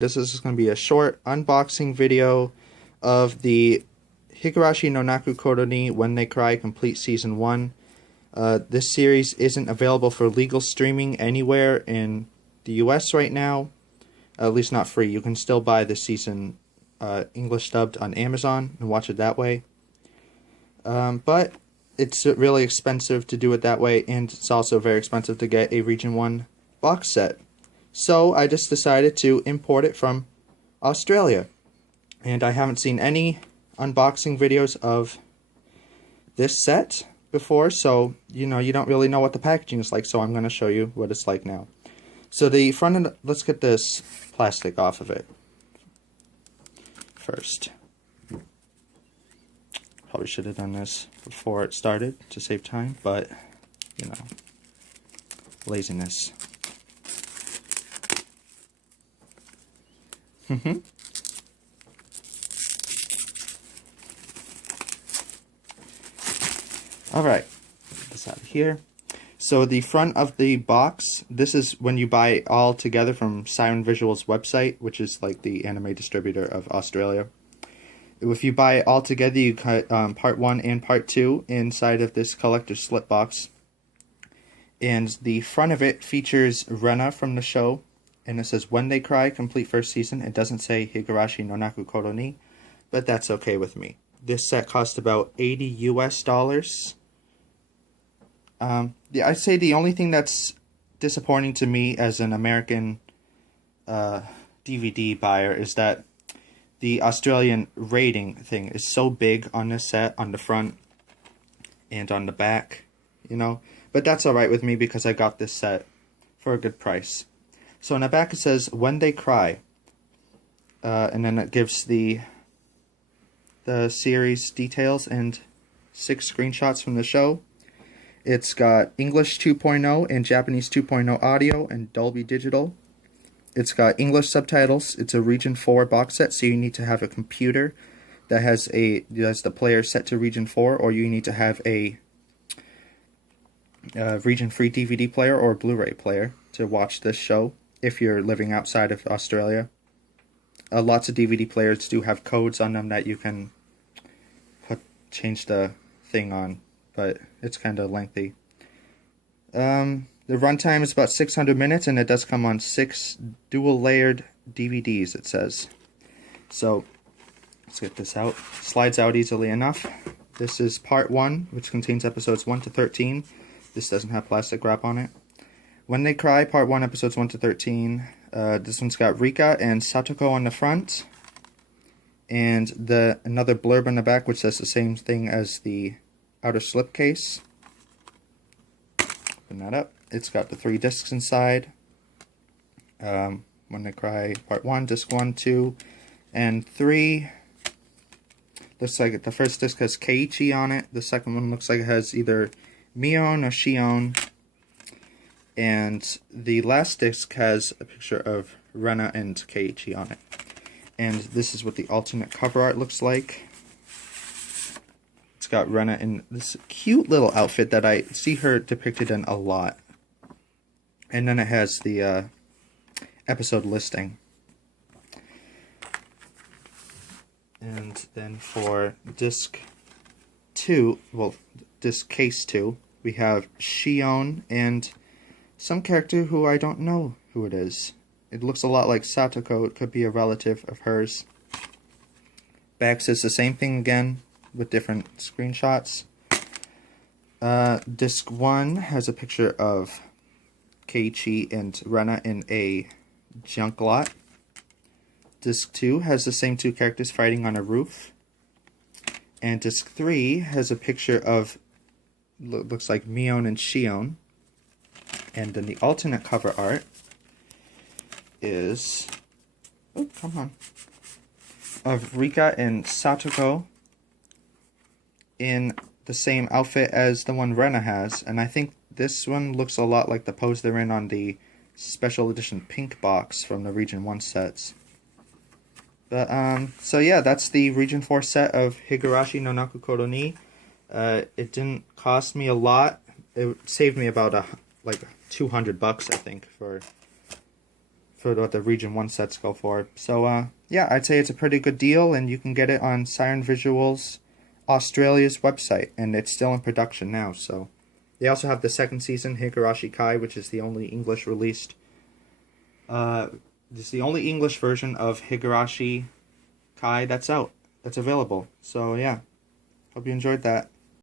This is going to be a short unboxing video of the Higurashi no Naku Koro ni When They Cry Complete Season 1. This series isn't available for legal streaming anywhere in the US right now, at least not free. You can still buy the season English dubbed on Amazon and watch it that way. But it's really expensive to do it that way, and it's also very expensive to get a Region 1 box set. So I just decided to import it from Australia. And I haven't seen any unboxing videos of this set before, so you don't really know what the packaging is like, so I'm going to show you what it's like now. So the front end, let's get this plastic off of it first. Probably should have done this before it started to save time, but laziness. Alright, get this out of here. So the front of the box, this is when you buy all together from Siren Visual's website, which is like the anime distributor of Australia. If you buy it all together, you cut part 1 and part 2 inside of this collector's slip box. And the front of it features Rena from the show. And it says, When They Cry, Complete First Season. It doesn't say Higurashi no Naku Koro ni, but that's okay with me. This set cost about $80 US. I'd say the only thing that's disappointing to me as an American DVD buyer is that the Australian rating thing is so big on this set, on the front and on the back, But that's alright with me because I got this set for a good price. So on the back it says, When They Cry. And then it gives the series details and 6 screenshots from the show. It's got English 2.0 and Japanese 2.0 audio and Dolby Digital. It's got English subtitles. It's a Region 4 box set, so you need to have a computer that has the player set to Region 4, or you need to have a Region 3 DVD player or Blu-ray player to watch this show if you're living outside of Australia. Lots of DVD players do have codes on them that you can change the thing on, but it's kind of lengthy. The runtime is about 600 minutes, and it does come on 6 dual-layered DVDs, it says. So, let's get this out. Slides out easily enough. This is part 1, which contains episodes 1 to 13. This doesn't have plastic wrap on it. When They Cry, part 1, episodes 1 to 13. This one's got Rika and Satoko on the front. And another blurb on the back, which says the same thing as the outer slipcase. Open that up. It's got the 3 discs inside. When They Cry, part 1, disc 1, 2, and 3. Looks like the first disc has Keiichi on it. The second one looks like it has either Mion or Shion. And the last disc has a picture of Rena and Keiichi on it. And this is what the alternate cover art looks like. It's got Rena in this cute little outfit that I see her depicted in a lot. And then it has the episode listing. And then for disc 2, well, disc case 2, we have Shion and some character who I don't know who it is. It looks a lot like Satoko. It could be a relative of hers. Back says the same thing again with different screenshots. Disc 1 has a picture of Keiichi and Rena in a junk lot. Disc 2 has the same 2 characters fighting on a roof. And Disc 3 has a picture of, looks like Mion and Shion. And then the alternate cover art is, oh, come on, of Rika and Satoko in the same outfit as the one Rena has. And I think this one looks a lot like the pose they're in on the special edition pink box from the Region 1 sets. But, so yeah, that's the Region 4 set of Higurashi no Naku Koro ni. It didn't cost me a lot. It saved me about like $200, I think, for for what the Region 1 sets go for. So, yeah, I'd say it's a pretty good deal, and you can get it on Siren Visuals Australia's website, and it's still in production now. So they also have the second season, Higurashi Kai, which is the only English released. This is the only English version of Higurashi Kai that's out, that's available. So yeah, hope you enjoyed that.